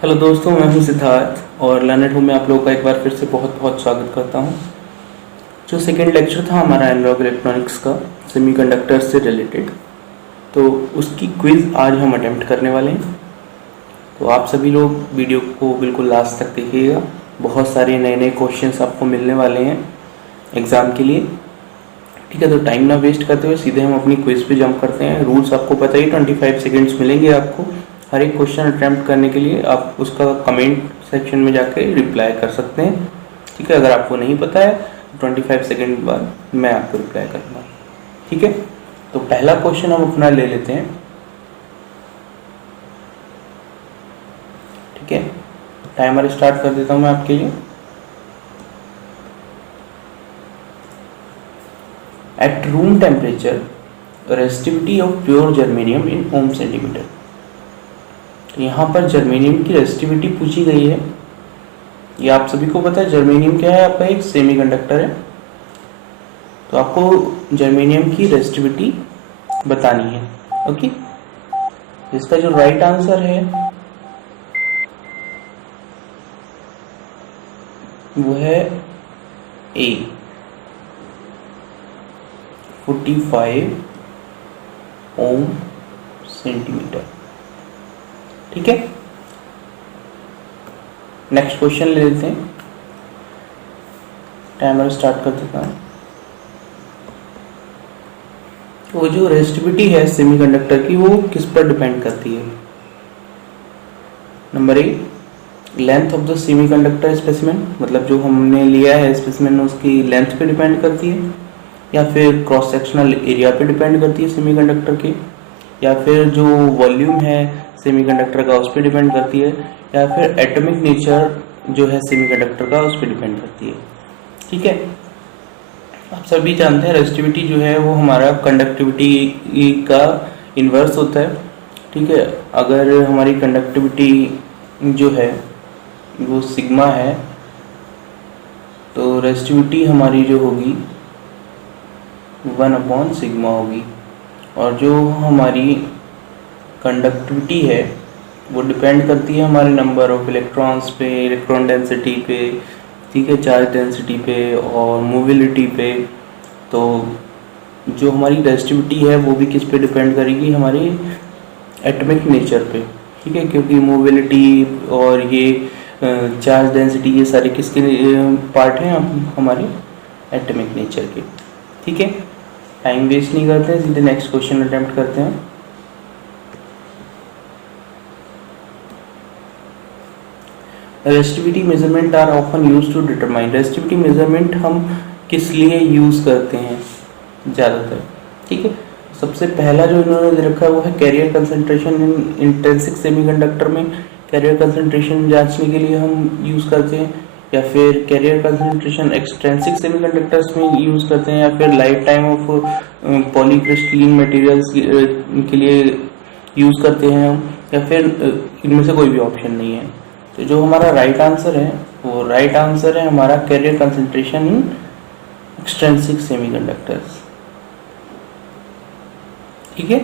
Hello दोस्तों, मैं हूं सिद्धार्थ और लर्नर हूं में आप लोगों का एक बार फिर से बहुत बहुत स्वागत करता हूं। जो सेकेंड लेक्चर था हमारा एनालॉग इलेक्ट्रॉनिक्स का सेमीकंडक्टर से रिलेटेड, तो उसकी क्विज़ आज हम अटेम्प्ट करने वाले हैं। तो आप सभी लोग वीडियो को बिल्कुल लास्ट तक देखिएगा। बहुत सारे नए नए क्वेश्चंस आपको मिलने वाले हैं एग्ज़ाम के लिए। ठीक है, तो टाइम ना वेस्ट करते हुए सीधे हम अपनी क्विज पे जंप करते हैं। रूल्स आपको पता ही, 25 सेकेंड्स मिलेंगे आपको हर एक क्वेश्चन अटैम्प्ट करने के लिए। आप उसका कमेंट सेक्शन में जाके रिप्लाई कर सकते हैं। ठीक है, अगर आपको नहीं पता है 25 सेकेंड बाद मैं आपको रिप्लाई करूँगा। ठीक है, तो पहला क्वेश्चन हम अपना ले लेते हैं। ठीक है, टाइमर स्टार्ट कर देता हूँ मैं आपके लिए। At room temperature, resistivity of pure germanium in ohm centimeter। तो यहाँ पर जर्मेनियम की रेसिस्टिविटी पूछी गई है। ये आप सभी को पता है, जर्मेनियम क्या है, आपका एक सेमीकंडक्टर है। तो आपको जर्मेनियम की रेसिस्टिविटी बतानी है। ओके, इसका जो राइट आंसर है वो है ए, 45 ओम सेंटीमीटर। ठीक है, नेक्स्ट क्वेश्चन ले लेते हैं। टाइमर स्टार्ट कर देता हूँ। तो जो रेसिस्टिविटी है सेमीकंडक्टर की, वो किस पर डिपेंड करती है? Number A, length of the semiconductor specimen, मतलब जो हमने लिया है स्पेसिमेन उसकी लेंथ पे डिपेंड करती है, या फिर क्रॉस सेक्शनल एरिया पे डिपेंड करती है सेमीकंडक्टर के, या फिर जो वॉल्यूम है सेमीकंडक्टर का उस पर डिपेंड करती है, या फिर एटॉमिक नेचर जो है सेमीकंडक्टर का उस पर डिपेंड करती है। ठीक है, आप सभी जानते हैं रेसिस्टिविटी जो है वो हमारा कंडक्टिविटी का इन्वर्स होता है। ठीक है, अगर हमारी कंडक्टिविटी जो है वो सिग्मा है, तो रेसिस्टिविटी हमारी जो होगी 1/सिग्मा होगी। और जो हमारी कंडक्टिविटी है वो डिपेंड करती है हमारे नंबर ऑफ इलेक्ट्रॉन्स पे, इलेक्ट्रॉन डेंसिटी पे, ठीक है, चार्ज डेंसिटी पे और मोबिलिटी पे। तो जो हमारी रेसिस्टिविटी है वो भी किस पे डिपेंड करेगी? हमारी एटॉमिक नेचर पे। ठीक है, क्योंकि मोबिलिटी और ये चार्ज डेंसिटी ये सारे किसके पार्ट हैं? हमारे एटॉमिक नेचर के। ठीक है, टाइम वेस्ट नहीं करते हैं, सीधे नेक्स्ट क्वेश्चन अटेम्प्ट करते हैं। Resistivity measurement are often use to determine. Resistivity measurement हम किस लिए यूज करते हैं ज़्यादातर? ठीक है, सबसे पहला जो इन्होंने दे रखा है वो है carrier concentration in intrinsic semiconductor में। कैरियर कंसंट्रेशन जांचने के लिए हम यूज करते हैं, या फिर कैरियर कंसंट्रेशन एक्सट्रिंसिक सेमीकंडक्टर्स में यूज करते हैं, या फिर life time of polycrystalline materials के लिए यूज करते हैं हम, या फिर इनमें से कोई भी ऑप्शन नहीं है। तो जो हमारा राइट आंसर है वो राइट आंसर है हमारा carrier concentration in extrinsic semiconductors. ठीक है,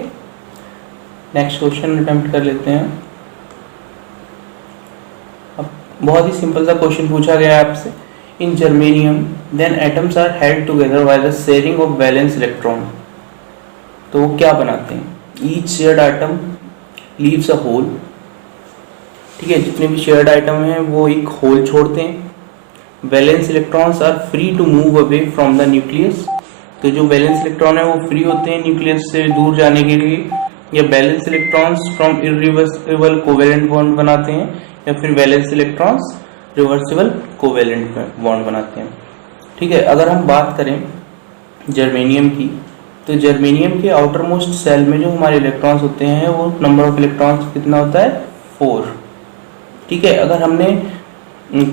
नेक्स्ट क्वेश्चन अटेम्प्ट कर लेते हैं। अब बहुत ही सिंपल सा क्वेश्चन पूछा गया है आपसे। In germanium then atoms are held together by the sharing of valence electron. तो वो क्या बनाते हैं? Each shared item leaves a hole. ठीक है, जितने भी शेयर्ड आइटम हैं वो एक होल छोड़ते हैं। Valence electrons are free to move away from the nucleus. तो जो वैलेंस इलेक्ट्रॉन है वो फ्री होते हैं न्यूक्लियस से दूर जाने के लिए। या valence electrons from irreversible covalent bond बनाते हैं, या फिर valence electrons reversible covalent bond बनाते हैं। ठीक है, अगर हम बात करें जर्मेनियम की, तो जर्मेनियम के आउटर मोस्ट सेल में जो हमारे इलेक्ट्रॉन्स होते हैं वो नंबर ऑफ इलेक्ट्रॉन्स कितना होता है? 4। ठीक है, अगर हमने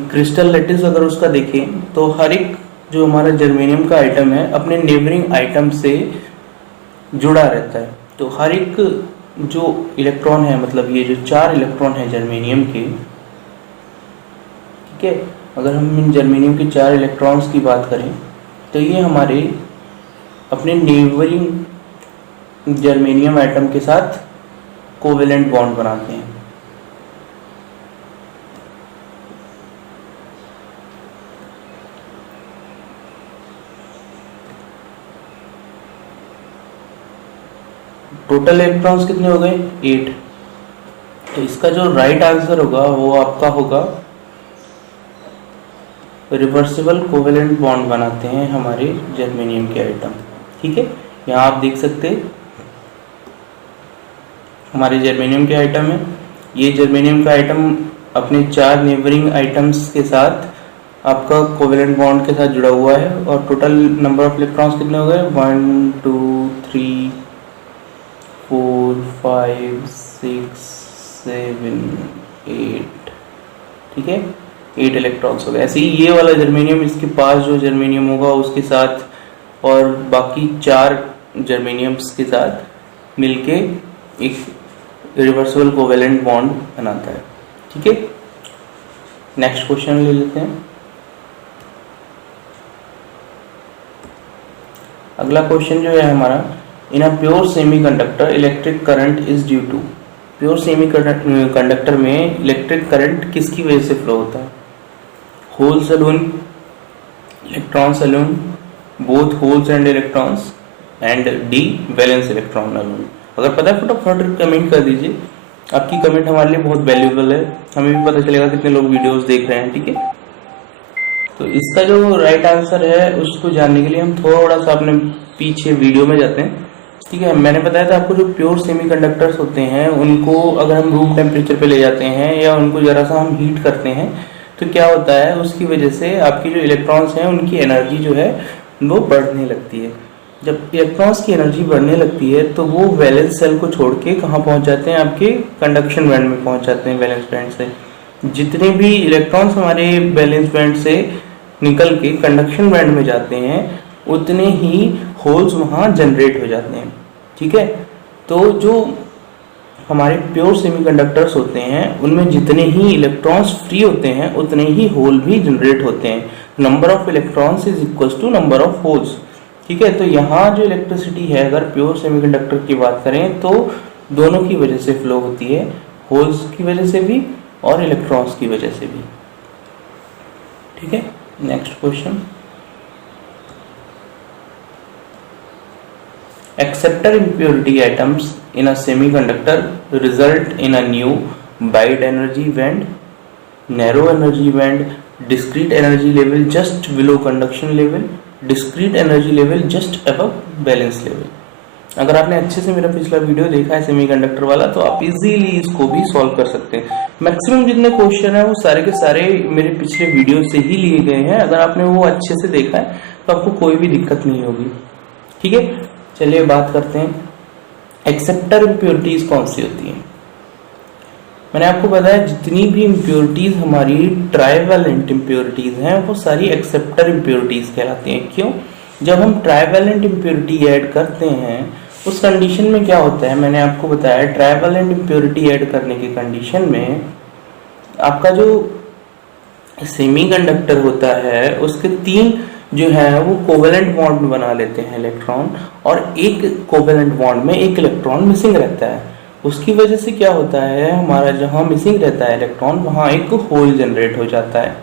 क्रिस्टल लैटिस अगर उसका देखें तो हर एक जो हमारा जर्मेनियम का आइटम है अपने नेबरिंग आइटम से जुड़ा रहता है। तो हर एक जो इलेक्ट्रॉन है, मतलब ये जो 4 इलेक्ट्रॉन है जर्मेनियम के, ठीक है, अगर हम इन जर्मेनियम के 4 इलेक्ट्रॉन्स की बात करें तो ये हमारे अपने नेबरिंग जर्मेनियम आइटम के साथ कोवेलेंट बॉन्ड बनाते हैं। टोटल इलेक्ट्रॉन्स कितने हो गए 8। तो इसका जो राइट आंसर होगा वो आपका होगा रिवर्सिबल कोवेलेंट बॉन्ड बनाते हैं हमारे जर्मेनियम के आइटम। ठीक है, यहाँ आप देख सकते हैं हमारे जर्मेनियम के आइटम है। ये जर्मेनियम का आइटम अपने 4 नेबरिंग आइटम्स के साथ आपका कोवेलेंट बॉन्ड के साथ जुड़ा हुआ है और टोटल नंबर ऑफ इलेक्ट्रॉन्स कितने हो गए 1 2 3 4 5 6 7 8। ठीक है, 8 इलेक्ट्रॉन्स हो गए। ऐसे ही ये वाला जर्मेनियम, इसके पास जो जर्मेनियम होगा उसके साथ और बाकी 4 जर्मेनियम्स के साथ मिलके एक रिवर्सिबल कोवेलेंट बॉन्ड बनाता है। ठीक है, नेक्स्ट क्वेश्चन ले लेते हैं। अगला क्वेश्चन जो है हमारा, in a pure semiconductor electric current is due to. Pure semiconductor में इलेक्ट्रिक करंट किसकी वजह से फ्लो होता है? Holes alone, electrons alone, both holes and electrons, and the valence electron alone. अगर पता है फटाफट कमेंट कर दीजिए, आपकी कमेंट हमारे लिए बहुत वैल्यूएबल है, हमें भी पता चलेगा कितने लोग वीडियोस देख रहे हैं। ठीक है, तो इसका जो राइट आंसर है उसको जानने के लिए हम थोड़ा सा अपने पीछे वीडियो में जाते हैं। ठीक है, मैंने बताया था आपको जो प्योर सेमीकंडक्टर्स होते हैं उनको अगर हम रूम टेम्परेचर पे ले जाते हैं या उनको जरा सा हम हीट करते हैं तो क्या होता है, उसकी वजह से आपकी जो इलेक्ट्रॉन्स हैं उनकी एनर्जी जो है वो बढ़ने लगती है। जब इलेक्ट्रॉन्स की एनर्जी बढ़ने लगती है तो वो वैलेंस सेल को छोड़ के कहाँ पहुंच जाते हैं, आपके कंडक्शन बैंड में पहुंच जाते हैं। वैलेंस बैंड से जितने भी इलेक्ट्रॉन्स हमारे वैलेंस बैंड से निकल के कंडक्शन बैंड में जाते हैं उतने ही होल्स वहां जनरेट हो जाते हैं। ठीक है, तो जो हमारे प्योर सेमीकंडक्टर्स होते हैं उनमें जितने ही इलेक्ट्रॉन्स फ्री होते हैं उतने ही होल भी जनरेट होते हैं। Number of electrons is equal to number of holes. ठीक है, तो यहाँ जो इलेक्ट्रिसिटी है अगर प्योर सेमीकंडक्टर की बात करें तो दोनों की वजह से फ्लो होती है, होल्स की वजह से भी और इलेक्ट्रॉन्स की वजह से भी। ठीक है, next question. Acceptor impurity atoms in a semiconductor result in a new wide energy band, narrow energy band, discrete energy level just below conduction level, discrete energy level just above valence level। अगर आपने अच्छे से मेरा पिछला video देखा है semiconductor वाला तो आप इजीली इसको भी सॉल्व कर सकते हैं। मैक्सिमम जितने क्वेश्चन है वो सारे के सारे मेरे पिछले वीडियो से ही लिए गए हैं। अगर आपने वो अच्छे से देखा है तो आपको कोई भी दिक्कत नहीं होगी। ठीक है, चलिए बात करते हैं एक्सेप्टर इम्प्योरिटीज कौन सी होती है। मैंने आपको बताया जितनी भी इम्प्योरिटीज हमारी ट्राइवैलेंट इम्प्योरिटीज हैं वो सारी एक्सेप्टर इम्प्योरिटीज कहलाती हैं। क्यों? जब हम ट्राइवैलेंट इम्प्योरिटी ऐड करते हैं उस कंडीशन में क्या होता है, मैंने आपको बताया ट्राइवैलेंट इम्प्योरिटी ऐड करने की कंडीशन में आपका जो सेमीकंडक्टर होता है उसके 3 जो है वो कोवेलेंट बॉन्ड बना लेते हैं इलेक्ट्रॉन, और एक कोवेलेंट बॉन्ड में एक इलेक्ट्रॉन मिसिंग रहता है। उसकी वजह से क्या होता है, हमारा जहां मिसिंग रहता है इलेक्ट्रॉन वहां एक होल जनरेट हो जाता है।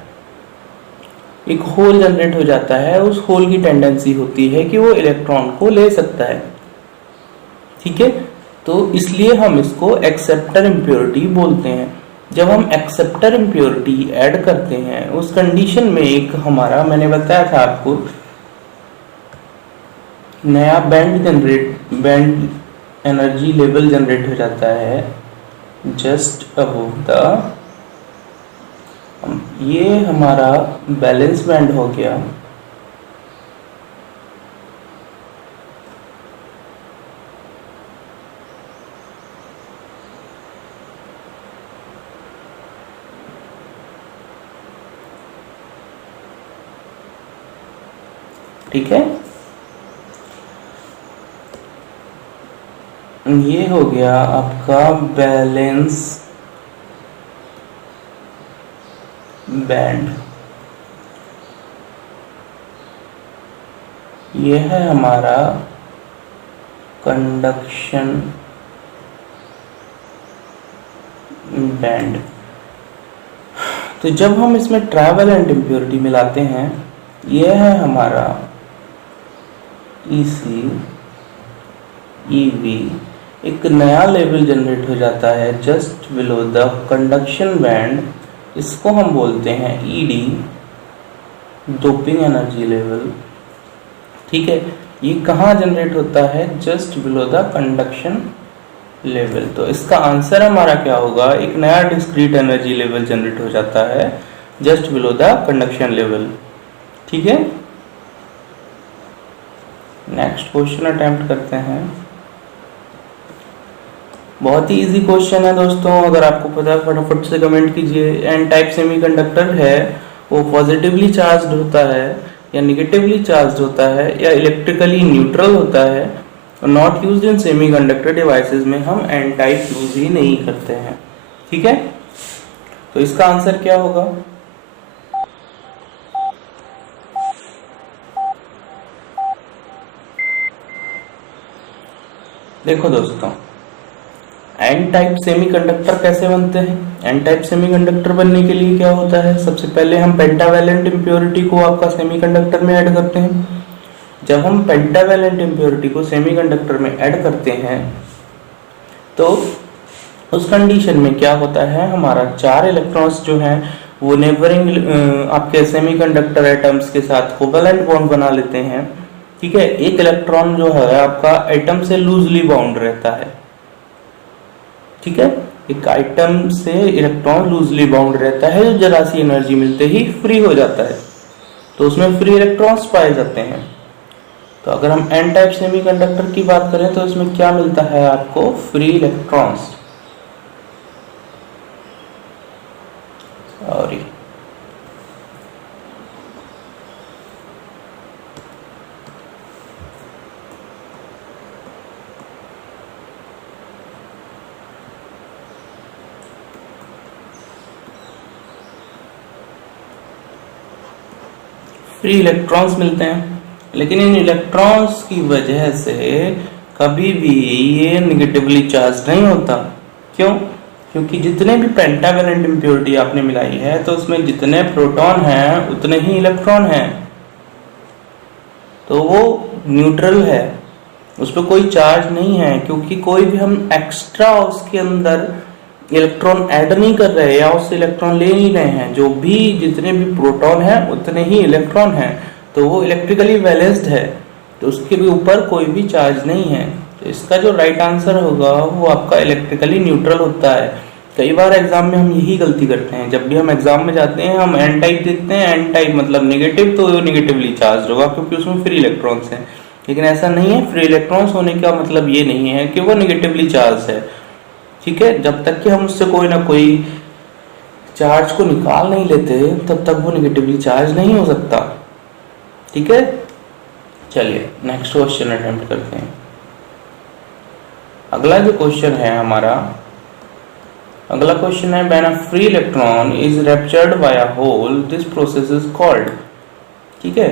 एक होल जनरेट हो जाता है, उस होल की टेंडेंसी होती है कि वो इलेक्ट्रॉन को ले सकता है। ठीक है, तो इसलिए हम इसको एक्सेप्टर इम्प्योरिटी बोलते हैं। जब हम एक्सेप्टर इम्प्योरिटी ऐड करते हैं उस कंडीशन में एक हमारा, मैंने बताया था आपको, नया बैंड एनर्जी लेवल जनरेट हो जाता है जस्ट अबव द, ये हमारा बैलेंस बैंड हो गया। ठीक है, ये हो गया आपका बैलेंस बैंड। ये है हमारा कंडक्शन बैंड। तो जब हम इसमें ट्राइवैलेंट इम्प्योरिटी मिलाते हैं, यह है हमारा EC, EV, एक नया लेवल जनरेट हो जाता है just below the conduction band, इसको हम बोलते हैं ईडी, डोपिंग एनर्जी लेवल। ठीक है, ये कहाँ जनरेट होता है? Just below the conduction level. तो इसका आंसर हमारा क्या होगा? एक नया डिस्क्रीट एनर्जी लेवल जनरेट हो जाता है just below the conduction level. ठीक है, नेक्स्ट क्वेश्चन अटेम्प्ट करते हैं। बहुत ही इजी क्वेश्चन है दोस्तों, अगर आपको पता है फटाफट से कमेंट कीजिए। एन टाइप सेमीकंडक्टर है वो पॉजिटिवली चार्ज्ड होता है या निगेटिवली चार्ज्ड होता है या इलेक्ट्रिकली न्यूट्रल होता है। Not used in semiconductor devices में हम एन टाइप यूज ही नहीं करते हैं। ठीक है, तो इसका आंसर क्या होगा? देखो दोस्तों, एन टाइप सेमीकंडक्टर कैसे बनते हैं? एन टाइप सेमीकंडक्टर बनने के लिए क्या होता है? सबसे पहले हम पेंटावैलेंट इम्प्योरिटी को आपका सेमीकंडक्टर में ऐड करते हैं। जब हम पेंटावैलेंट इम्प्योरिटी को सेमीकंडक्टर में ऐड करते हैं तो उस कंडीशन में क्या होता है? हमारा 4 इलेक्ट्रॉन्स जो हैं वो नेबरिंग आपके सेमीकंडक्टर एटम्स के साथ कोवैलेंट बॉन्ड बना लेते हैं। ठीक है, एक इलेक्ट्रॉन जो है आपका एटम से लूजली बाउंड रहता है। ठीक है, एक आइटम से इलेक्ट्रॉन लूजली बाउंड रहता है जो जरा सी एनर्जी मिलते ही फ्री हो जाता है, तो उसमें फ्री इलेक्ट्रॉन्स पाए जाते हैं। तो अगर हम एन टाइप सेमीकंडक्टर की बात करें तो इसमें क्या मिलता है आपको? Free electrons. Sorry, free electrons मिलते हैं, लेकिन इन इलेक्ट्रॉन्स की वजह से कभी भी ये निगेटिवली चार्ज नहीं होता। क्यों? क्योंकि जितने भी पेंटावैलेंट इम्प्योरिटी आपने मिलाई है तो उसमें जितने प्रोटॉन हैं उतने ही इलेक्ट्रॉन हैं, तो वो न्यूट्रल है, उस पर कोई चार्ज नहीं है। क्योंकि कोई भी हम एक्स्ट्रा उसके अंदर इलेक्ट्रॉन ऐड नहीं कर रहे या उससे इलेक्ट्रॉन ले नहीं रहे हैं, जो भी जितने भी प्रोटॉन हैं उतने ही इलेक्ट्रॉन हैं, तो वो इलेक्ट्रिकली बैलेंस्ड है, तो उसके भी ऊपर कोई भी चार्ज नहीं है। तो इसका जो राइट आंसर होगा वो आपका इलेक्ट्रिकली न्यूट्रल होता है। कई बार एग्जाम में हम यही गलती करते हैं, जब भी हम एग्जाम में जाते हैं हम एन टाइप देखते हैं, एन टाइप मतलब नेगेटिव, तो वो निगेटिवली चार्ज होगा क्योंकि उसमें फ्री इलेक्ट्रॉन्स हैं। लेकिन ऐसा नहीं है, फ्री इलेक्ट्रॉन्स होने का मतलब ये नहीं है कि वो निगेटिवली चार्ज है। ठीक है, जब तक कि हम उससे कोई ना कोई चार्ज को निकाल नहीं लेते तब तक वो निगेटिवली चार्ज नहीं हो सकता। ठीक है, चलिए नेक्स्ट क्वेश्चन अटेम्प्ट करते हैं। अगला जो क्वेश्चन है हमारा, अगला क्वेश्चन है when a free electron is raptured by a hole this process is called. ठीक है,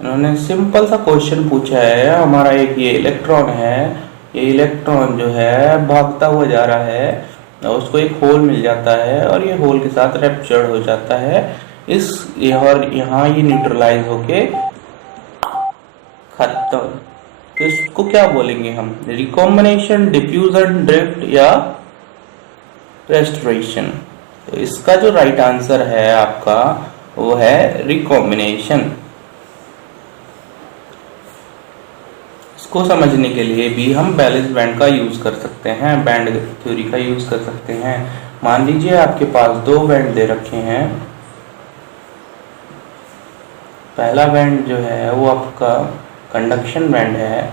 इन्होंने सिंपल सा क्वेश्चन पूछा है। हमारा एक ये इलेक्ट्रॉन है, ये इलेक्ट्रॉन जो है भागता हुआ जा रहा है, उसको एक होल मिल जाता है और ये होल के साथ रैप्चर्ड हो जाता है इस और यहाँ ये न्यूट्रलाइज होके खत्म। तो इसको क्या बोलेंगे हम? रिकॉम्बिनेशन, डिफ्यूजन, ड्रिफ्ट या रेस्टोरेशन। तो इसका जो राइट आंसर है आपका वो है रिकॉम्बिनेशन। इसको समझने के लिए भी हम बैलेंस बैंड का यूज कर सकते हैं, बैंड थ्योरी का यूज कर सकते हैं। मान लीजिए आपके पास 2 बैंड दे रखे हैं। पहला बैंड जो है वो आपका कंडक्शन बैंड है,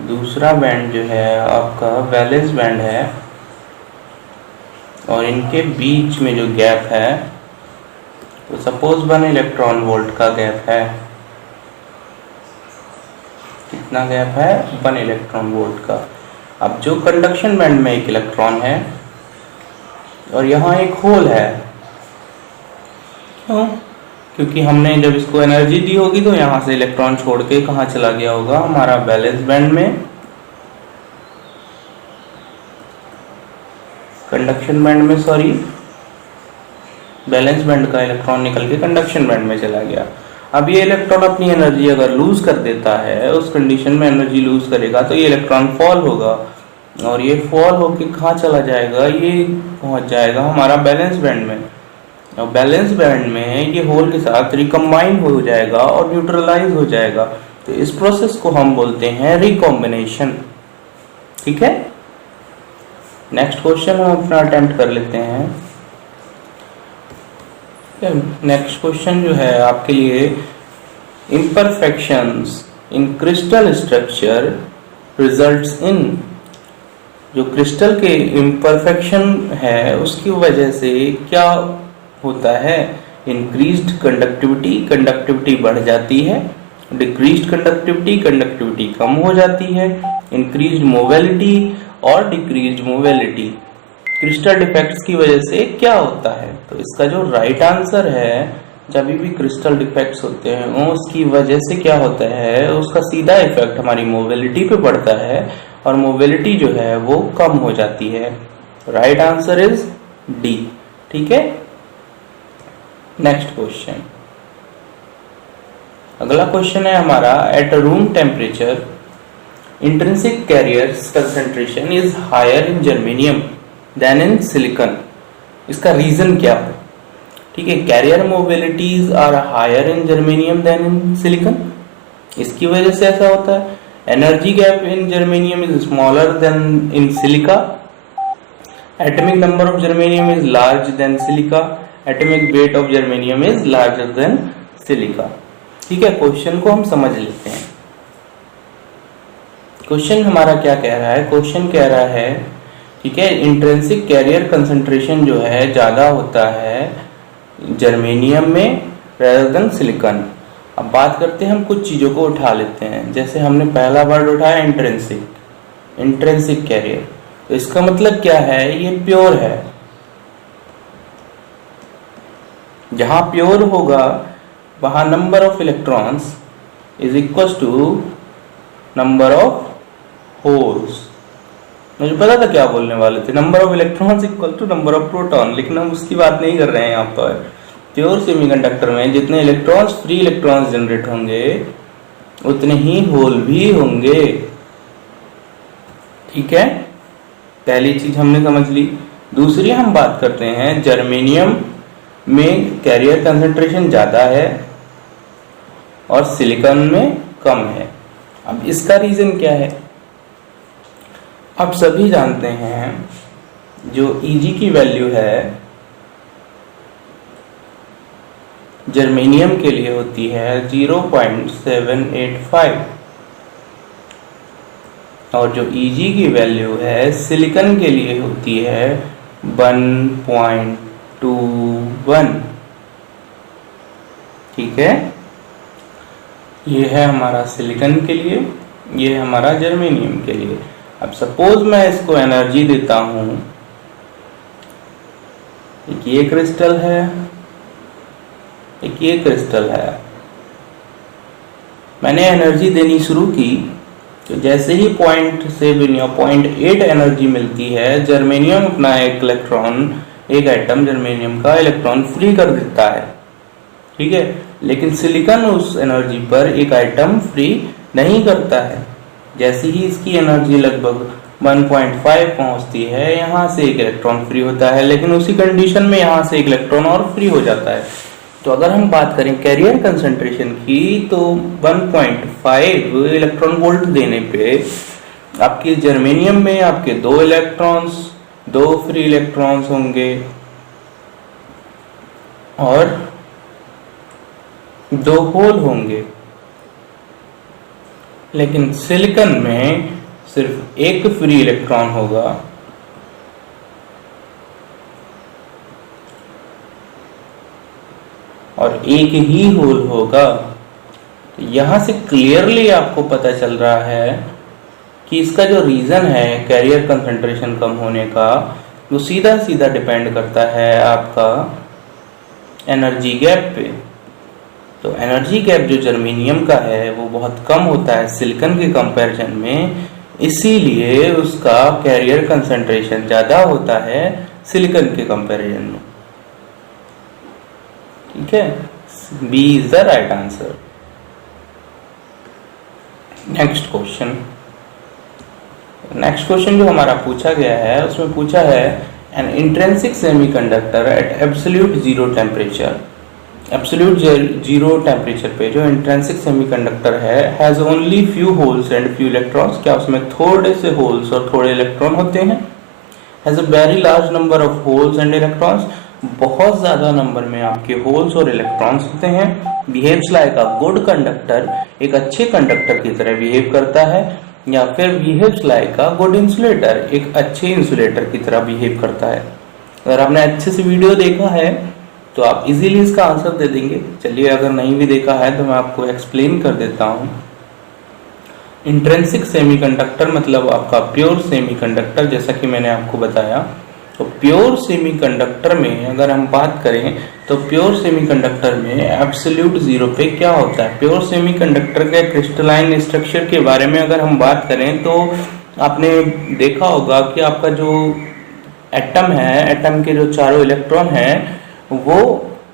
दूसरा बैंड जो है आपका वैलेंस बैंड है, और इनके बीच में जो गैप है तो सपोज 1 इलेक्ट्रॉन वोल्ट का गैप है। कितना गैप है? 1 इलेक्ट्रॉन वोल्ट का। अब जो कंडक्शन बैंड में एक इलेक्ट्रॉन है और यहाँ एक होल है, क्यों? क्योंकि हमने जब इसको एनर्जी दी होगी तो यहाँ से इलेक्ट्रॉन छोड़ के कहाँ चला गया होगा? हमारा बैलेंस बैंड में। कंडक्शन बैंड में, सॉरी, बैलेंस बैंड का इलेक्ट्रॉन निकल के कंडक्शन बैंड में चला गया। अब ये इलेक्ट्रॉन अपनी एनर्जी अगर लूज कर देता है, उस कंडीशन में एनर्जी लूज करेगा तो ये इलेक्ट्रॉन फॉल होगा। और ये फॉल होके कहाँ चला जाएगा, ये पहुंच जाएगा हमारा बैलेंस बैंड में, और बैलेंस बैंड में ये होल के साथ रिकम्बाइन हो जाएगा और न्यूट्रलाइज हो जाएगा। तो इस प्रोसेस को हम बोलते हैं रिकॉम्बिनेशन। ठीक है, नेक्स्ट क्वेश्चन हम अपना अटेम्प्ट कर लेते हैं। नेक्स्ट क्वेश्चन जो है आपके लिए, imperfections in crystal structure results in, जो क्रिस्टल के इम्परफेक्शन है उसकी वजह से क्या होता है, इंक्रीज्ड कंडक्टिविटी, कंडक्टिविटी बढ़ जाती है, डिक्रीज्ड कंडक्टिविटी, कंडक्टिविटी कम हो जाती है, इंक्रीज्ड मोबिलिटी और डिक्रीज्ड मोबिलिटी। क्रिस्टल डिफेक्ट्स की वजह से क्या होता है, तो इसका जो राइट आंसर है, जब भी क्रिस्टल डिफेक्ट्स होते हैं उसकी वजह से क्या होता है, उसका सीधा इफेक्ट हमारी मोबिलिटी पे पड़ता है और मोबिलिटी जो है वो कम हो जाती है। Right answer is D. ठीक है, नेक्स्ट क्वेश्चन, अगला क्वेश्चन है हमारा, at room temperature intrinsic carriers concentration is higher in germanium than in silicon. इसका रीजन क्या है? ठीक है, carrier mobilities are higher in germanium than in silicon, इसकी वजह से ऐसा होता है। Energy gap in germanium is smaller than in silica, atomic number of germanium is large than silica, atomic weight of germanium is larger than silica. ठीक है, question को हम समझ लेते हैं। क्वेश्चन हमारा क्या कह रहा है, क्वेश्चन कह रहा है, ठीक है, इंट्रिंसिक कैरियर कंसंट्रेशन जो है ज्यादा होता है जर्मेनियम में rather than सिलिकॉन। अब बात करते हैं, हम कुछ चीजों को उठा लेते हैं, जैसे हमने पहला वर्ड उठाया इंट्रिंसिक, इंट्रिंसिक कैरियर, तो इसका मतलब क्या है, ये प्योर है। जहां प्योर होगा वहां number of electrons is equal to number of holes. मुझे पता था क्या बोलने वाले थे, number of electrons equal to number of proton, लेकिन हम उसकी बात नहीं कर रहे हैं यहाँ पर। प्योर सेमीकंडक्टर में जितने इलेक्ट्रॉन्स, फ्री इलेक्ट्रॉन्स जनरेट होंगे उतने ही होल भी होंगे। ठीक है, पहली चीज हमने समझ ली। दूसरी हम बात करते हैं, जर्मेनियम में कैरियर कंसंट्रेशन ज्यादा है और सिलिकॉन में कम है। अब इसका रीजन क्या है, आप सभी जानते हैं जो Eg की वैल्यू है जर्मेनियम के लिए होती है 0.785 और जो Eg की वैल्यू है सिलिकॉन के लिए होती है 1.21। ठीक है, ये है हमारा सिलिकॉन के लिए, ये है हमारा जर्मेनियम के लिए। अब सपोज मैं इसको एनर्जी देता हूं, एक ये क्रिस्टल है, एक ये क्रिस्टल है, मैंने एनर्जी देनी शुरू की, तो जैसे ही 0.7 या 0.8 एनर्जी मिलती है, जर्मेनियम अपना एक इलेक्ट्रॉन, एक एटम जर्मेनियम का इलेक्ट्रॉन फ्री कर देता है। ठीक है, लेकिन सिलिकॉन उस एनर्जी पर एक आइटम फ्री नहीं करता है। जैसे ही इसकी एनर्जी लगभग 1.5 पहुंचती है, यहाँ से एक इलेक्ट्रॉन फ्री होता है, लेकिन उसी कंडीशन में यहाँ से एक इलेक्ट्रॉन और फ्री हो जाता है। तो अगर हम बात करें कैरियर कंसंट्रेशन की, तो 1.5 इलेक्ट्रॉन वोल्ट देने पे आपके जर्मेनियम में आपके 2 इलेक्ट्रॉन्स, 2 फ्री इलेक्ट्रॉन्स होंगे और 2 होल होंगे। लेकिन सिलिकॉन में सिर्फ एक फ्री इलेक्ट्रॉन होगा और एक ही होल होगा। तो यहां से क्लियरली आपको पता चल रहा है कि इसका जो रीजन है कैरियर कंसंट्रेशन कम होने का, वो सीधा सीधा डिपेंड करता है आपका एनर्जी गैप पे। तो एनर्जी गैप जो जर्मेनियम का है वो बहुत कम होता है सिलिकॉन के कंपैरिजन में, इसीलिए उसका कैरियर कंसंट्रेशन ज्यादा होता है सिलिकॉन के कंपैरिजन में। ठीक है, B is the right answer. Next question, next question जो हमारा पूछा गया है उसमें पूछा है an intrinsic semiconductor at absolute zero temperature. Absolute zero temperature पे जो इंट्रिंसिक सेमीकंडक्टर है has only few holes and few electrons, क्या उसमें थोड़े से होल्स और थोड़े इलेक्ट्रॉन होते हैं। Has a very large number of holes and electrons, बहुत ज्यादा नंबर में आपके होल्स और इलेक्ट्रॉन्स होते हैं। Behaves like a good conductor, एक अच्छे कंडक्टर की तरह बिहेव करता है, या फिर behaves like a good insulator, एक अच्छे इंसुलेटर की तरह बिहेव करता है। अगर आपने अच्छे से वीडियो देखा है तो आप इजीली इसका आंसर दे देंगे। चलिए अगर नहीं भी देखा है तो मैं आपको एक्सप्लेन कर देता हूँ। इंट्रिंसिक सेमीकंडक्टर मतलब आपका प्योर सेमीकंडक्टर, जैसा कि मैंने आपको बताया। तो प्योर सेमीकंडक्टर में अगर हम बात करें तो प्योर सेमीकंडक्टर में एब्सोल्यूट जीरो पे क्या होता है। प्योर सेमीकंडक्टर के क्रिस्टलाइन स्ट्रक्चर के बारे में अगर हम बात करें तो आपने देखा होगा कि आपका जो एटम है, एटम के जो चारों इलेक्ट्रॉन हैं वो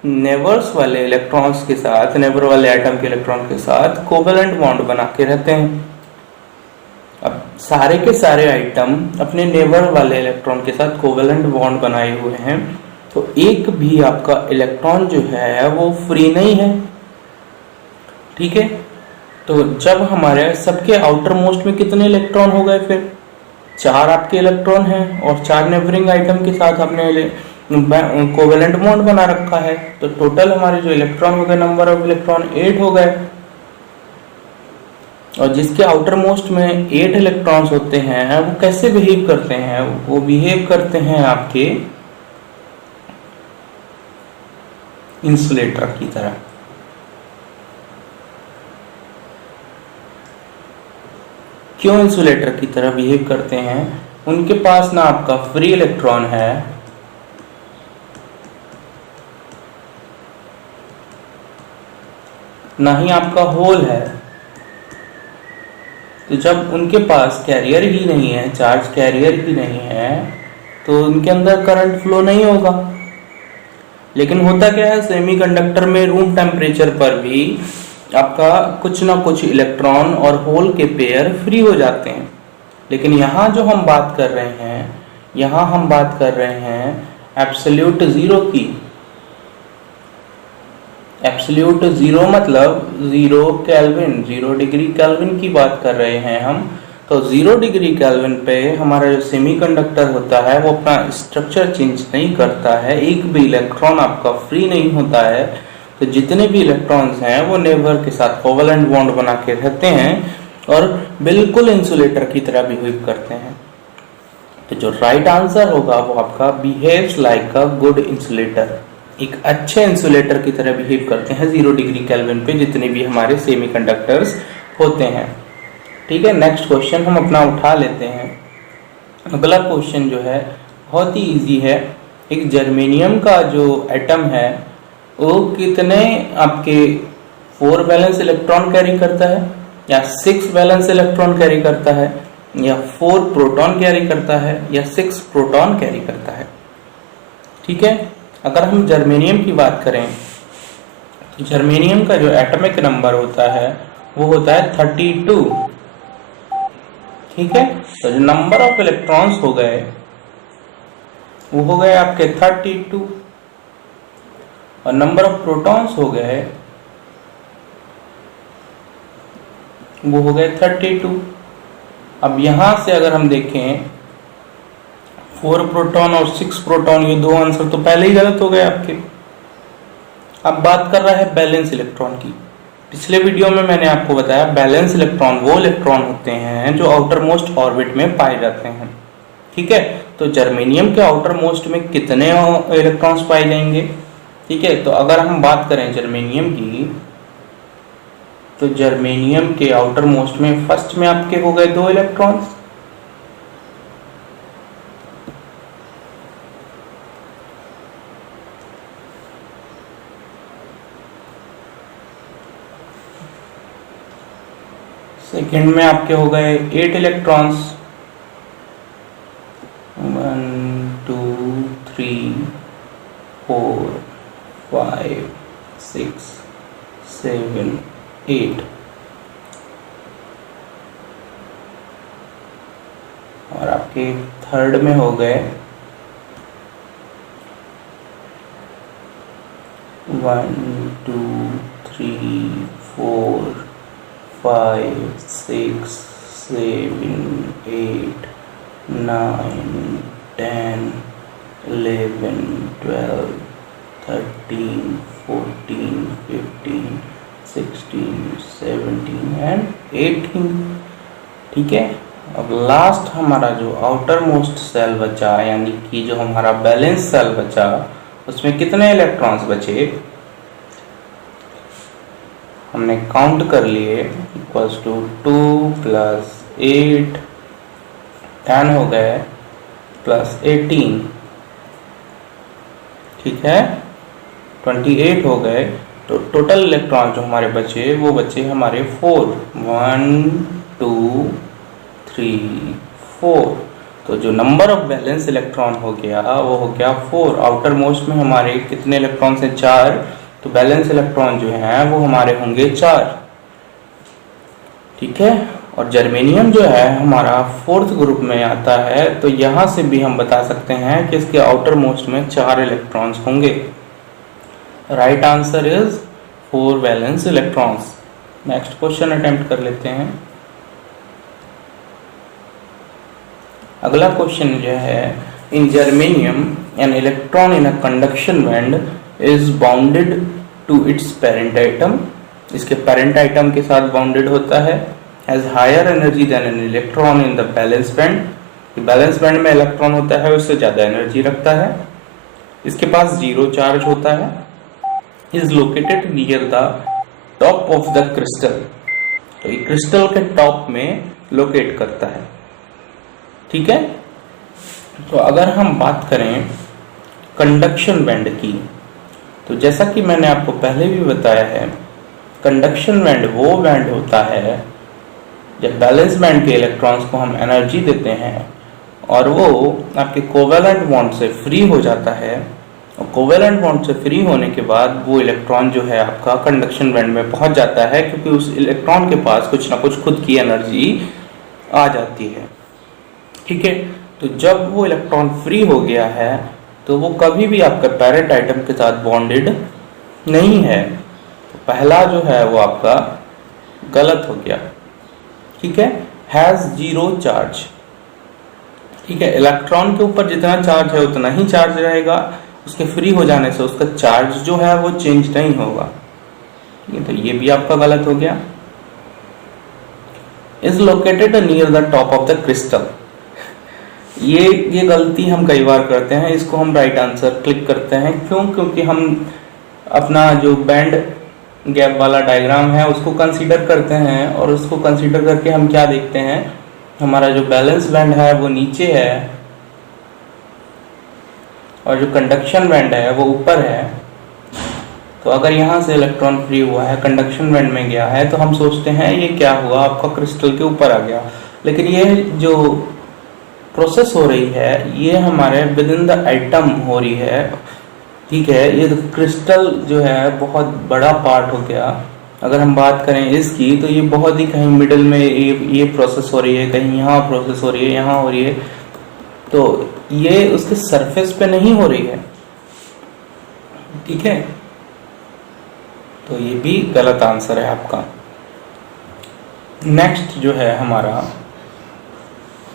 नेबर्स वाले इलेक्ट्रॉन्स के साथ, नेबर वाले एटम के इलेक्ट्रॉन के साथ कोवेलेंट बॉन्ड बना के रहते हैं। अब सारे के सारे आइटम अपने नेबर वाले इलेक्ट्रॉन के साथ कोवेलेंट बॉन्ड बनाए हुए हैं, तो एक भी आपका इलेक्ट्रॉन जो है वो फ्री नहीं है। ठीक है, तो जब हमारे सबके आउटर मोस्ट में कितने इलेक्ट्रॉन हो गए, फिर 4 आपके इलेक्ट्रॉन हैं और 4 नेबरिंग आइटम के साथ आपने कोवेलेंट बॉन्ड बना रखा है, तो टोटल हमारे जो इलेक्ट्रॉन हो गए, नंबर ऑफ इलेक्ट्रॉन 8 हो गए। और जिसके आउटर मोस्ट में 8 इलेक्ट्रॉन्स होते हैं वो कैसे बिहेव करते हैं, वो बिहेव करते हैं आपके इंसुलेटर की तरह। क्यों इंसुलेटर की तरह बिहेव करते हैं? उनके पास ना आपका फ्री इलेक्ट्रॉन है, ना ही आपका होल है। तो जब उनके पास कैरियर ही नहीं है, चार्ज कैरियर ही नहीं है, तो उनके अंदर करंट फ्लो नहीं होगा। लेकिन होता क्या है, सेमीकंडक्टर में रूम टेम्परेचर पर भी आपका कुछ ना कुछ इलेक्ट्रॉन और होल के पेयर फ्री हो जाते हैं। लेकिन यहाँ जो हम बात कर रहे हैं, यहाँ हम बात कर रहे हैं एब्सोल्यूट जीरो की। एब्सोल्यूट जीरो मतलब 0 केल्विन, 0 डिग्री केल्विन की बात कर रहे हैं हम। तो 0 डिग्री केल्विन पे हमारा जो सेमीकंडक्टर होता है वो अपना स्ट्रक्चर चेंज नहीं करता है, एक भी इलेक्ट्रॉन आपका फ्री नहीं होता है। तो जितने भी इलेक्ट्रॉन्स हैं वो नेबर के साथ कोवेलेंट बॉन्ड बना के रहते हैं और बिल्कुल इंसुलेटर की तरह बिहेव करते हैं। तो जो राइट आंसर होगा वो आपका behaves like a good insulator, एक अच्छे इंसुलेटर की तरह बिहेव करते हैं 0 डिग्री केल्विन पे जितने भी हमारे सेमीकंडक्टर्स होते हैं। ठीक है, नेक्स्ट क्वेश्चन हम अपना उठा लेते हैं। अगला क्वेश्चन जो है बहुत ही इजी है। एक जर्मेनियम का जो एटम है वो कितने आपके 4 वैलेंस इलेक्ट्रॉन कैरी करता है, या 6 वैलेंस इलेक्ट्रॉन कैरी करता है, या 4 प्रोटॉन कैरी करता है, या 6 प्रोटॉन कैरी करता है। ठीक है, अगर हम जर्मेनियम की बात करें तो जर्मेनियम का जो एटॉमिक नंबर होता है वो होता है 32। ठीक है, तो जो नंबर ऑफ इलेक्ट्रॉन्स हो गए वो हो गए आपके 32 और नंबर ऑफ प्रोटॉन्स हो गए वो हो गए 32। अब यहां से अगर हम देखें 4 प्रोटॉन और 6 प्रोटॉन, ये दो आंसर तो पहले ही गलत हो गए आपके। अब बात कर रहा है बैलेंस इलेक्ट्रॉन की। पिछले वीडियो में मैंने आपको बताया बैलेंस इलेक्ट्रॉन वो इलेक्ट्रॉन होते हैं जो आउटर मोस्ट ऑर्बिट में पाए जाते हैं। ठीक है, तो जर्मेनियम के आउटर मोस्ट में कितने इलेक्ट्रॉन्स पाए जाएंगे? ठीक है, तो अगर हम बात करें जर्मेनियम की तो जर्मेनियम के आउटर मोस्ट में फर्स्ट में आपके हो गए 2 इलेक्ट्रॉन्स, सेकेंड में आपके हो गए 8 इलेक्ट्रॉन्स, 1 2 3 4 5 6 7 8। और आपके थर्ड में हो गए 1 2 3 4 5 6 7 8 9 10 11 12 13 14 15 16 17 एंड 18। ठीक है, अब लास्ट हमारा जो आउटर मोस्ट सेल बचा, यानी कि जो हमारा बैलेंस सेल बचा, उसमें कितने इलेक्ट्रॉन्स बचे हमने काउंट कर लिए, इक्वल्स टू 2 प्लस 8 10 हो गए प्लस 18, ठीक है 28 हो गए। तो टोटल इलेक्ट्रॉन जो हमारे बचे वो बचे हमारे 4, 1 2 3 4। तो जो नंबर ऑफ बैलेंस इलेक्ट्रॉन हो गया वो हो गया 4। आउटर मोस्ट में हमारे कितने इलेक्ट्रॉन्स हैं, 4, तो बैलेंस इलेक्ट्रॉन जो हैं वो हमारे होंगे 4। ठीक है, और जर्मेनियम जो है हमारा 4th ग्रुप में आता है, तो यहां से भी हम बता सकते हैं कि इसके आउटर मोस्ट में 4 इलेक्ट्रॉन्स होंगे। Right answer is 4 valence electrons. Next question attempt कर लेते हैं। अगला क्वेश्चन जो है, in germanium an electron in a conduction band is bounded to its parent atom, इसके पेरेंट आइटम के साथ बाउंडेड होता है, has higher energy than an electron in the valence band, valence band में इलेक्ट्रॉन होता है उससे ज्यादा एनर्जी रखता है, इसके पास 0 चार्ज होता है, is located near the top of the crystal, तो ये क्रिस्टल के टॉप में लोकेट करता है। ठीक है, तो अगर हम बात करें कंडक्शन बैंड की, तो जैसा कि मैंने आपको पहले भी बताया है, कंडक्शन बैंड वो बैंड होता है जब बैलेंस बैंड के इलेक्ट्रॉन्स को हम एनर्जी देते हैं और वो आपके कोवेलेंट बॉन्ड से फ्री हो जाता है, और कोवेलेंट बॉन्ड से फ्री होने के बाद वो इलेक्ट्रॉन जो है आपका कंडक्शन बैंड में पहुंच जाता है, क्योंकि उस इलेक्ट्रॉन के पास कुछ ना कुछ खुद की एनर्जी आ जाती है। ठीक है, तो जब वो इलेक्ट्रॉन फ्री हो गया है तो वो कभी भी आपका पेरेंट आइटम के साथ बॉन्डेड नहीं है, तो पहला जो है वो आपका गलत हो गया। ठीक है, हैज 0 चार्ज। ठीक है, इलेक्ट्रॉन के ऊपर जितना चार्ज है उतना ही चार्ज रहेगा, उसके फ्री हो जाने से उसका चार्ज जो है वो चेंज नहीं होगा। ठीक है, तो ये भी आपका गलत हो गया। Is located near the top of the crystal, ये गलती हम कई बार करते हैं, इसको हम राइट आंसर क्लिक करते हैं। क्यों? क्योंकि हम अपना जो बैंड गैप वाला डायग्राम है उसको कंसीडर करते हैं, और उसको कंसीडर करके हम क्या देखते हैं, हमारा जो बैलेंस बैंड है वो नीचे है और जो कंडक्शन बैंड है वो ऊपर है। तो अगर यहाँ से इलेक्ट्रॉन फ्री हुआ है, कंडक्शन बैंड में गया है, तो हम सोचते हैं ये क्या हुआ, आपका क्रिस्टल के ऊपर आ गया, लेकिन ये जो प्रोसेस हो रही है ये हमारे विद इन द आइटम हो रही है। ठीक है, ये क्रिस्टल जो है बहुत बड़ा पार्ट हो गया। अगर हम बात करें इसकी, तो ये बहुत ही कहीं मिडिल में ये प्रोसेस हो रही है, कहीं यहाँ प्रोसेस हो रही है, यहाँ हो रही है, तो ये उसके सरफेस पे नहीं हो रही है। ठीक है, तो ये भी गलत आंसर है आपका। नेक्स्ट जो है हमारा,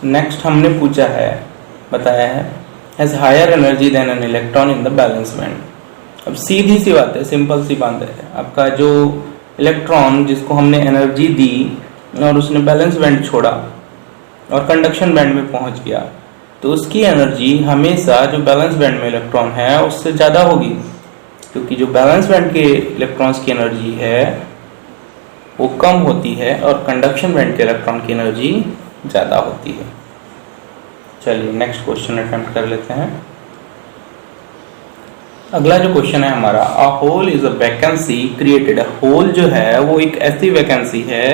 नेक्स्ट हमने पूछा है, बताया है, has higher energy than an electron in the valence band. अब सीधी सी बात है, सिंपल सी बात है, आपका जो इलेक्ट्रॉन जिसको हमने एनर्जी दी और उसने बैलेंस बैंड छोड़ा और कंडक्शन बैंड में पहुंच गया, तो उसकी एनर्जी हमेशा जो बैलेंस बैंड में इलेक्ट्रॉन है उससे ज़्यादा होगी, क्योंकि जो बैलेंस बैंड के इलेक्ट्रॉन्स की एनर्जी है वो कम होती है और कंडक्शन बैंड के इलेक्ट्रॉन की एनर्जी ज़्यादा होती है। चलिए नेक्स्ट क्वेश्चन अटेम्प्ट कर लेते हैं। अगला जो क्वेश्चन है हमारा, a hole is a vacancy created. Hole जो है वो एक ऐसी वैकेंसी है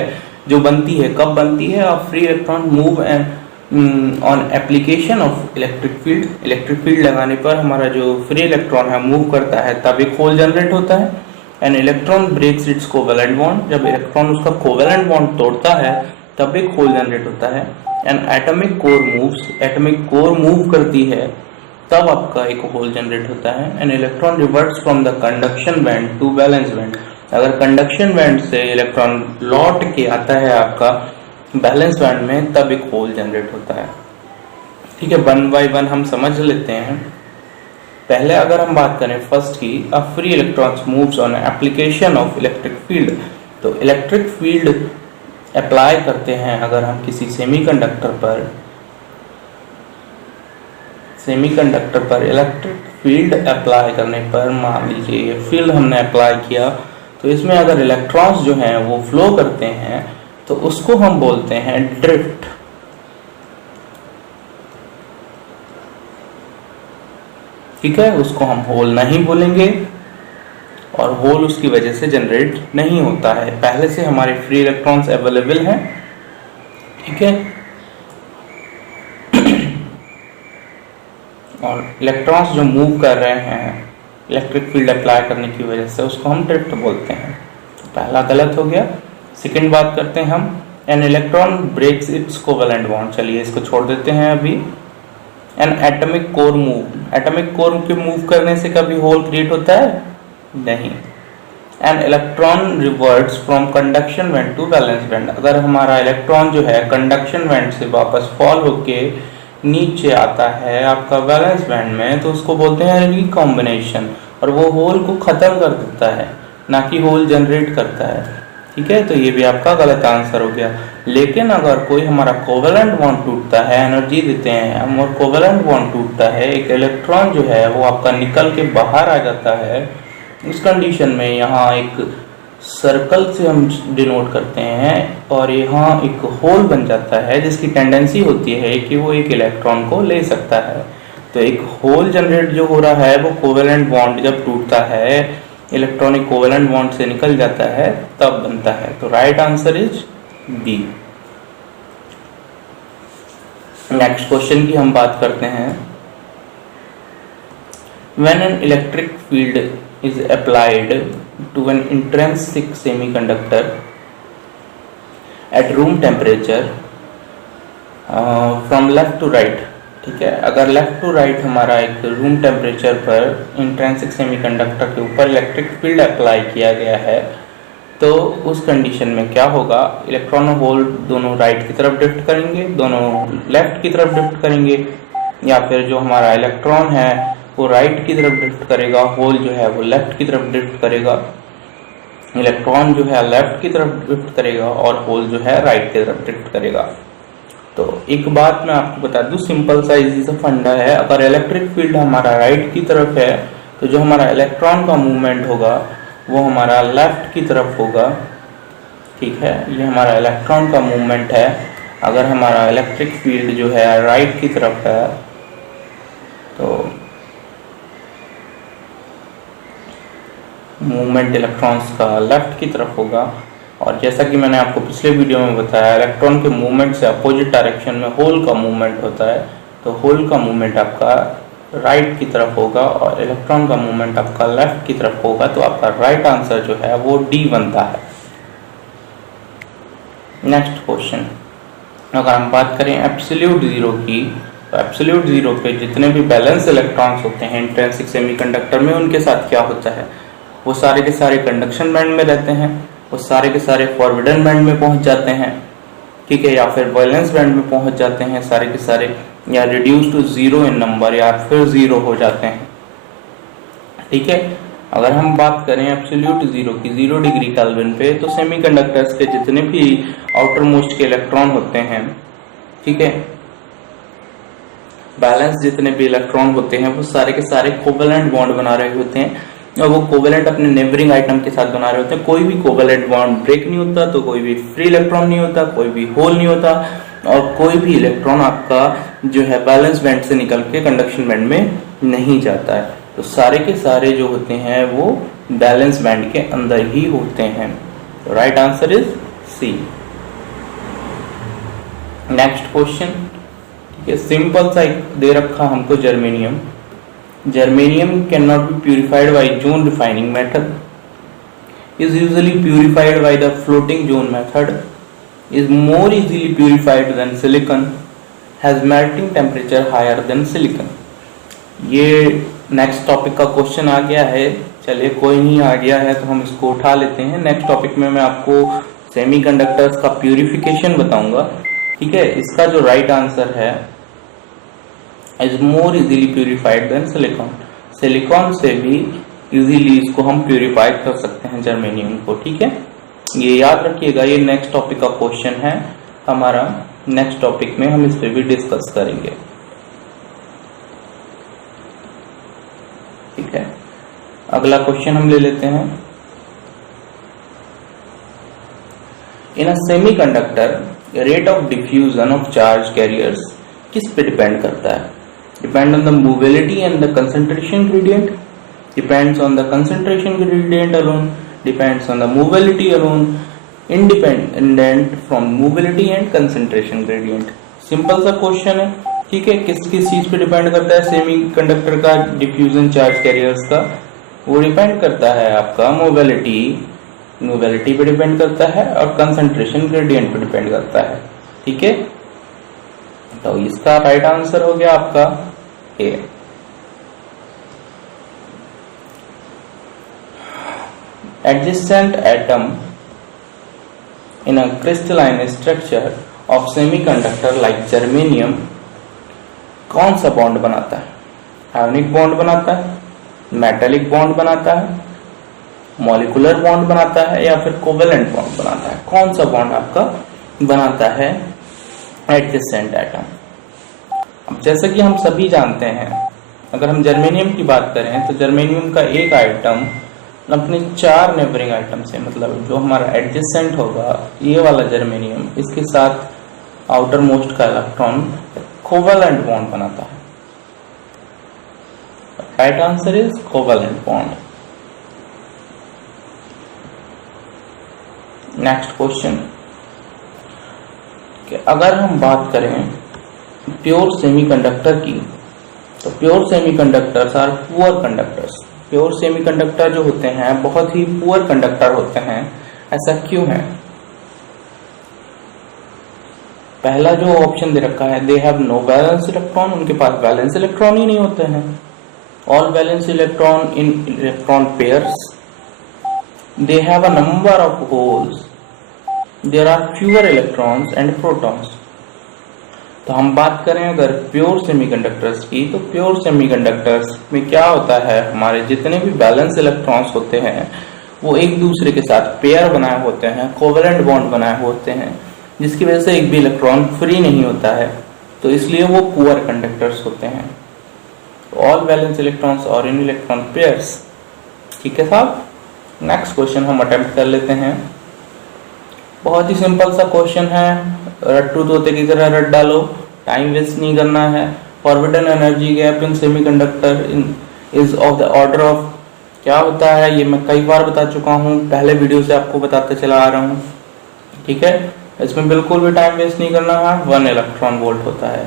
जो बनती है, कब बनती है, अ free electron move and on application of electric field. Electric field लगाने पर हमारा जो फ्री इलेक्ट्रॉन है मूव करता है, तब एक होल जनरेट होता है। An electron breaks its covalent bond, जब इलेक्ट्रॉन उसका कोवेलेंट बॉन्ड तोड़ता है तब एक होल जनरेट होता है। एन एटॉमिक कोर मूव करती है तब आपका एक होल जनरेट होता है। An electron reverts from the conduction band to valence band, अगर कंडक्शन बैंड से इलेक्ट्रॉन लौट के आता है आपका बैलेंस बैंड में तब एक होल जनरेट होता है। ठीक है, वन बाय वन हम समझ लेते हैं। पहले अगर हम बात करें फर्स्ट की, a free electrons moves on application of electric field, तो इलेक्ट्रिक फील्ड अप्लाई करते हैं अगर हम किसी सेमीकंडक्टर पर इलेक्ट्रिक फील्ड अप्लाई करने पर, मान लीजिए ये फील्ड हमने अप्लाई किया तो इसमें अगर इलेक्ट्रॉन्स जो हैं वो फ्लो करते हैं तो उसको हम बोलते हैं ड्रिफ्ट। ठीक है, उसको हम होल नहीं बोलेंगे और होल उसकी वजह से जनरेट नहीं होता है, पहले से हमारे फ्री इलेक्ट्रॉन्स अवेलेबल हैं। ठीक है, और इलेक्ट्रॉन्स जो मूव कर रहे हैं इलेक्ट्रिक फील्ड अप्लाई करने की वजह से उसको हम ड्रिफ्ट बोलते हैं। तो पहला गलत हो गया। सेकंड बात करते हैं हम, an electron breaks its covalent bond, चलिए इसको छोड़ देते हैं अभी। एन एटॉमिक कोर के मूव करने से कभी होल क्रिएट होता है? नहीं। An electron reverts from conduction band to valence band, अगर हमारा इलेक्ट्रॉन जो है कंडक्शन बैंड से वापस फॉल होके नीचे आता है आपका वैलेंस बैंड में तो उसको बोलते हैं रिकॉम्बिनेशन, और वो होल को खत्म कर देता है, ना कि होल जनरेट करता है। ठीक है, तो ये भी आपका गलत आंसर हो गया। लेकिन अगर कोई हमारा कोवेलेंट बॉन्ड टूटता है, एनर्जी देते हैं हम और कोवेलेंट बॉन्ड टूटता है, एक इलेक्ट्रॉन जो है वो आपका निकल के बाहर आ जाता है, उस कंडीशन में यहाँ एक सर्कल से हम डिनोट करते हैं और यहाँ एक होल बन जाता है जिसकी टेंडेंसी होती है कि वो एक इलेक्ट्रॉन को ले सकता है। तो एक होल जनरेट जो हो रहा है वो कोवेलेंट बॉन्ड जब टूटता है, इलेक्ट्रॉनिक कोवेलेंट बॉन्ड से निकल जाता है तब बनता है। तो right answer is B. Next question की हम बात करते हैं। When an electric field is applied to an intrinsic semiconductor at room temperature from left to right, ठीक है, अगर लेफ्ट टू राइट हमारा एक रूम टेम्परेचर पर इंट्रिंसिक सेमीकंडक्टर के ऊपर इलेक्ट्रिक फील्ड अप्लाई किया गया है तो उस कंडीशन में क्या होगा, इलेक्ट्रॉन और होल दोनों राइट की तरफ ड्रिफ्ट करेंगे, दोनों लेफ्ट की तरफ ड्रिफ्ट करेंगे, या फिर जो हमारा इलेक्ट्रॉन है वो राइट की तरफ ड्रिफ्ट करेगा, होल जो है वो लेफ्ट की तरफ ड्रिफ्ट करेगा, इलेक्ट्रॉन जो है लेफ्ट की तरफ ड्रिफ्ट करेगा और होल जो है राइट की तरफ ड्रिफ्ट करेगा। तो एक बात मैं आपको बता दूं, सिंपल सा इजी सा फंडा है, अगर इलेक्ट्रिक फील्ड हमारा राइट की तरफ है तो जो हमारा इलेक्ट्रॉन का मूवमेंट होगा वो हमारा लेफ्ट की तरफ होगा। ठीक है, ये हमारा इलेक्ट्रॉन का मूवमेंट है। अगर हमारा इलेक्ट्रिक फील्ड जो है राइट की तरफ है तो मूवमेंट इलेक्ट्रॉन्स का लेफ्ट की तरफ होगा। और जैसा कि मैंने आपको पिछले वीडियो में बताया, इलेक्ट्रॉन के मूवमेंट से अपोजिट डायरेक्शन में होल का मूवमेंट होता है, तो होल का मूवमेंट आपका राइट की तरफ होगा और इलेक्ट्रॉन का मूवमेंट आपका लेफ्ट की तरफ होगा। तो आपका राइट आंसर जो है वो डी बनता है। नेक्स्ट क्वेश्चन, अगर हम बात करें एब्सोल्यूट जीरो की, तो एब्सोल्यूट जीरो पे जितने भी बैलेंस इलेक्ट्रॉन्स होते हैं इंट्रिंसिक सेमीकंडक्टर में, उनके साथ क्या होता है, वो सारे के सारे कंडक्शन बैंड में रहते हैं, वो सारे के सारे फॉरवर्डन बैंड में पहुंच जाते हैं। ठीक है, या फिर वैलेंस बैंड में पहुंच जाते हैं सारे के सारे, या reduce to zero in number, या फिर जीरो हो जाते हैं। ठीक है, अगर हम बात करें एब्सोल्यूट जीरो की, 0 डिग्री केल्विन पे, तो सेमीकंडक्टर्स के जितने भी आउटर मोस्ट के इलेक्ट्रॉन होते हैं, ठीक है, बैलेंस जितने भी इलेक्ट्रॉन होते हैं वो सारे के सारे कोवेलेंट बॉन्ड बना रहे होते हैं और वो कोवेलेंट अपने नेबरिंग आइटम के साथ बना रहे होते हैं। कोई भी कोवेलेंट बॉन्ड ब्रेक नहीं होता, तो कोई भी फ्री इलेक्ट्रॉन नहीं होता, कोई भी होल नहीं होता, और कोई भी इलेक्ट्रॉन आपका जो है बैलेंस बैंड से निकल के कंडक्शन बैंड में नहीं जाता है। तो सारे के सारे जो होते हैं वो बैलेंस बैंड के अंदर ही होते हैं। तो right answer is C. Next question, ठीक है, सिंपल सा एक दे रखा हमको germanium. Germanium cannot be purified by zone refining method, is usually purified by the floating zone method, is more easily purified than silicon, has melting temperature higher than silicon. ये next topic का question आ गया है, चलिए कोई नहीं, आ गया है तो हम इसको उठा लेते हैं। नेक्स्ट टॉपिक में मैं आपको सेमीकंडक्टर्स का प्यूरिफिकेशन बताऊंगा, ठीक है। इसका जो राइट आंसर है is more easily purified than silicon. Silicon से भी इजीली इसको हम प्यूरिफाई कर सकते हैं जर्मेनियम को, ठीक है। ये याद रखिएगा, ये नेक्स्ट टॉपिक का क्वेश्चन है हमारा। नेक्स्ट टॉपिक में हम इस पे भी डिस्कस करेंगे, ठीक है। अगला क्वेश्चन हम ले लेते हैं। In a semiconductor rate of diffusion of charge carriers किस पे डिपेंड करता है? Depend on the mobility and the concentration gradient, depends on the concentration gradient alone, depends on the mobility alone, independent from mobility and concentration gradient. Simple सा question है, ठीक है। किस किस चीज पे डिपेंड करता है सेमीकंडक्टर का डिफ्यूजन चार्ज कैरियर्स का? वो डिपेंड करता है आपका मोबिलिटी पे डिपेंड करता है और कंसंट्रेशन ग्रेडियंट पे डिपेंड करता है, ठीक है। तो इसका राइट आंसर हो गया आपका ए। Adjacent atom in a crystalline structure of semiconductor like germanium कौन सा बॉन्ड बनाता है? आयोनिक बॉन्ड बनाता है, मेटालिक बॉन्ड बनाता है, मॉलिक्यूलर बॉन्ड बनाता है या फिर कोवेलेंट बॉन्ड बनाता है? कौन सा बॉन्ड आपका बनाता है एडजेसेंट एटम? अब जैसे कि हम सभी जानते हैं, अगर हम जर्मेनियम की बात करें तो जर्मेनियम का एक आइटम अपने 4 नेबरिंग आइटम से, मतलब जो हमारा एडजेसेंट होगा ये वाला जर्मेनियम, इसके साथ आउटर मोस्ट का इलेक्ट्रॉन कोवेलेंट बॉन्ड बनाता है। Right answer is covalent bond. Next question, अगर हम बात करें प्योर सेमीकंडक्टर की, तो pure semiconductors are poor conductors. Pure semiconductor जो होते हैं बहुत ही पुअर कंडक्टर होते हैं। ऐसा क्यों है? पहला जो ऑप्शन दे रखा है, they have no valence electron, उनके पास वैलेंस इलेक्ट्रॉन ही नहीं होते हैं। All valence electron in electron pairs, they have a number of holes, there are fewer electrons and protons. तो हम बात करें अगर प्योर सेमीकंडक्टर्स की, तो प्योर सेमीकंडक्टर्स में क्या होता है, हमारे जितने भी बैलेंस इलेक्ट्रॉन्स होते हैं वो एक दूसरे के साथ पेयर बनाए होते हैं, कोवेलेंट बॉन्ड बनाए होते हैं, जिसकी वजह से एक भी इलेक्ट्रॉन फ्री नहीं होता है, तो इसलिए वो पुअर कंडक्टर्स होते हैं। ऑल वैलेंस इलेक्ट्रॉन्स और इन इलेक्ट्रॉन पेयर्स, ठीक है साहब। नेक्स्ट क्वेश्चन हम अटेम्प्ट कर लेते हैं। बहुत ही सिंपल सा क्वेश्चन है, रट्टू तोते की तरह रट डालो, टाइम वेस्ट नहीं करना है। Forbidden energy gap in semiconductor is of the order of, क्या होता है ये मैं कई बार बता चुका हूँ, पहले वीडियो से आपको बताते चला आ रहा हूँ, ठीक है। इसमें बिल्कुल भी टाइम वेस्ट नहीं करना है, 1 इलेक्ट्रॉन वोल्ट होता है।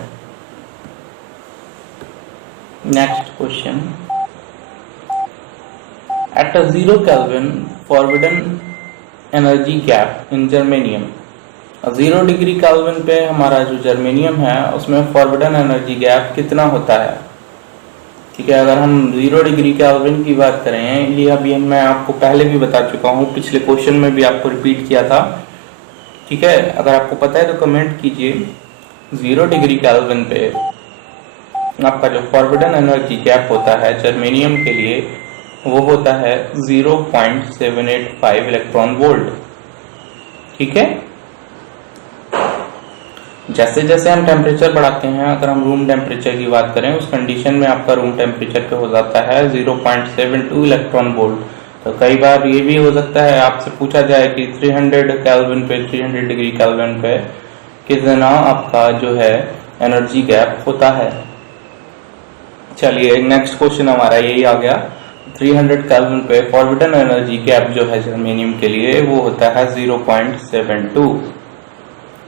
Next question, at a 0 kelvin forbidden energy gap in germanium. 0 degree kelvin पे हमारा जो जर्मेनियम है उसमें फॉरबिडन एनर्जी गैप कितना होता है, ठीक है। अगर हम 0 डिग्री केल्विन की बात करें, ये अभी मैं आपको पहले भी बता चुका हूँ, पिछले क्वेश्चन में भी आपको रिपीट किया था, ठीक है। अगर आपको पता है तो कमेंट कीजिए। 0 डिग्री केल्विन पे आपका जो फॉरबिडन एनर्जी गैप होता है जर्मेनियम के लिए वो होता है 0.785 इलेक्ट्रॉन वोल्ट, ठीक है। जैसे जैसे हम टेम्परेचर बढ़ाते हैं, अगर हम रूम टेम्परेचर की बात करें, उस कंडीशन में आपका रूम टेम्परेचर पे हो जाता है 0.72 इलेक्ट्रॉन वोल्ट। तो कई बार ये भी हो सकता है आपसे पूछा जाए कि 300 केल्विन पे, 300 डिग्री केल्विन पे कितना आपका जो है एनर्जी गैप होता है। चलिए नेक्स्ट क्वेश्चन हमारा यही आ गया। 300 केल्विन पे फॉरबिडन एनर्जी गैप जो है जर्मेनियम के लिए वो होता है 0.72,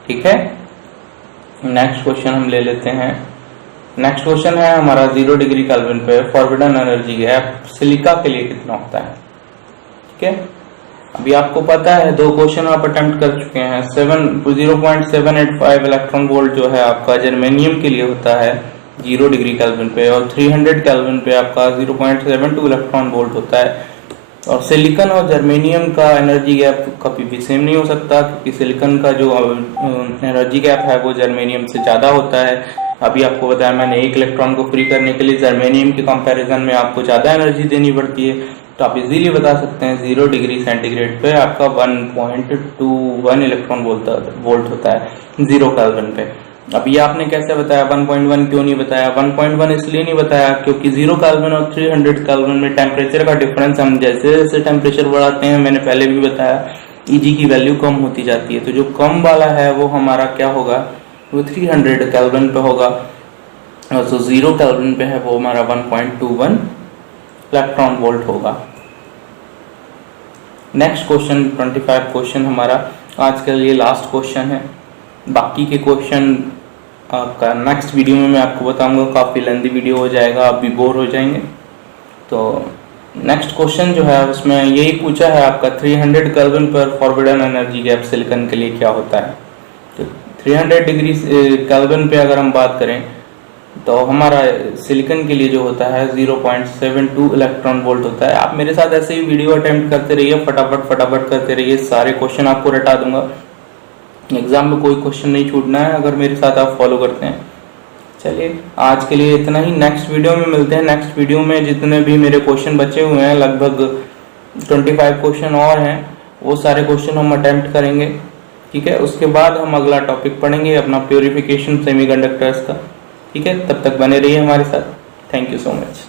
ठीक है। नेक्स्ट क्वेश्चन हम ले लेते हैं। नेक्स्ट क्वेश्चन है हमारा 0 डिग्री केल्विन पे फॉरबिडन एनर्जी गैप सिलिका के लिए कितना होता है, ठीक है। अभी आपको पता है 2 क्वेश्चन आप अटेम्प्ट कर चुके हैं। 0.785 इलेक्ट्रॉन वोल्ट जो है आपका जर्मेनियम के लिए होता है 0 डिग्री केल्विन पे, और 300 केल्विन पे आपका 0.72 इलेक्ट्रॉन वोल्ट होता है। और सिलिकॉन और जर्मेनियम का एनर्जी गैप कभी भी सेम नहीं हो सकता, क्योंकि सिलिकॉन का जो एनर्जी गैप है वो जर्मेनियम से ज्यादा होता है। अभी आपको बताया मैंने, 1 इलेक्ट्रॉन को फ्री करने के लिए जर्मेनियम के कंपैरिजन में आपको ज्यादा एनर्जी देनी पड़ती है। तो आप इजीली बता सकते हैं 0 डिग्री सेंटीग्रेड पे आपका 1.21 इलेक्ट्रॉन वोल्ट होता है 0 केल्विन पे। अब ये आपने कैसे बताया, 1.1 क्यों नहीं बताया? 1.1 इसलिए नहीं बताया क्योंकि 0 केल्विन और 300 केल्विन में टेम्परेचर का डिफरेंस, हम जैसे जैसे टेम्परेचर बढ़ाते हैं, मैंने पहले भी बताया, Eg की वैल्यू कम होती जाती है। तो जो कम वाला है वो हमारा क्या होगा, वो 300 केल्विन पे होगा, और जो 0 केल्विन पे है वो हमारा 1.21 इलेक्ट्रॉन वोल्ट होगा। नेक्स्ट क्वेश्चन 25 क्वेश्चन हमारा आज के लिए लास्ट क्वेश्चन है। बाकी के क्वेश्चन आपका नेक्स्ट वीडियो में मैं आपको बताऊंगा, काफ़ी लेंथी वीडियो हो जाएगा, आप भी बोर हो जाएंगे। तो नेक्स्ट क्वेश्चन जो है उसमें यही पूछा है आपका 300 केल्विन पर फॉरबिडन एनर्जी गैप सिलिकॉन के लिए क्या होता है। तो 300 डिग्री केल्विन पे अगर हम बात करें तो हमारा सिलिकॉन के लिए जो होता है 0.72 इलेक्ट्रॉन वोल्ट होता है। आप मेरे साथ ऐसे ही वीडियो अटेम्प्ट करते रहिए, फटाफट करते रहिए, सारे क्वेश्चन आपको रटा दूंगा। एग्जाम में कोई क्वेश्चन नहीं छूटना है अगर मेरे साथ आप फॉलो करते हैं। चलिए आज के लिए इतना ही, नेक्स्ट वीडियो में मिलते हैं। नेक्स्ट वीडियो में जितने भी मेरे क्वेश्चन बचे हुए हैं, लगभग 25 क्वेश्चन और हैं, वो सारे क्वेश्चन हम अटेम्प्ट करेंगे। ठीक है, उसके बाद हम अगला टॉपिक पढ़ेंगे अपना प्योरिफिकेशन सेमीकंडक्टर्स का। ठीक है, तब तक बने रहिए हमारे साथ। Thank you so much.